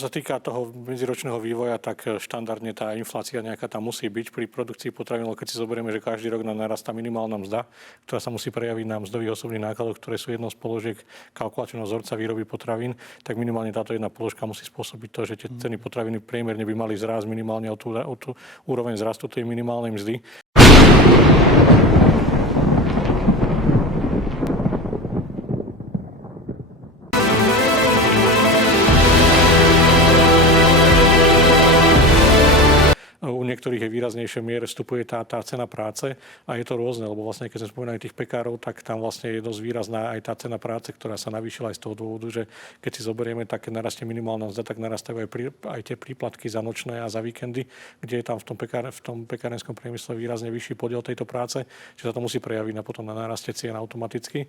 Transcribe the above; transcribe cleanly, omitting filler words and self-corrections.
Čo sa týka toho medziročného vývoja, tak štandardne tá inflácia nejaká tam musí byť pri produkcii potravín, keď si zoberieme, že každý rok nám narastá minimálna mzda, ktorá sa musí prejaviť na mzdových osobných nákladoch, ktoré sú jednou z položiek kalkulačného vzorca výroby potravín, tak minimálne táto jedna položka musí spôsobiť to, že tie ceny potraviny priemerne by mali zrásť minimálne o tú úroveň zrastu tej minimálnej mzdy. U niektorých je výraznejšie miere vstupuje tá cena práce a je to rôzne, lebo vlastne keď sme spomínali tých pekárov, tak tam vlastne je dosť výrazná aj tá cena práce, ktorá sa navýšila aj z toho dôvodu, že keď si zoberieme, tak keď narastie minimálna mzda, tak narastajú aj tie príplatky za nočné a za víkendy, kde je tam v tom pekárenskom priemysle výrazne vyšší podiel tejto práce, čiže sa to musí prejaviť potom na náraste cien automaticky.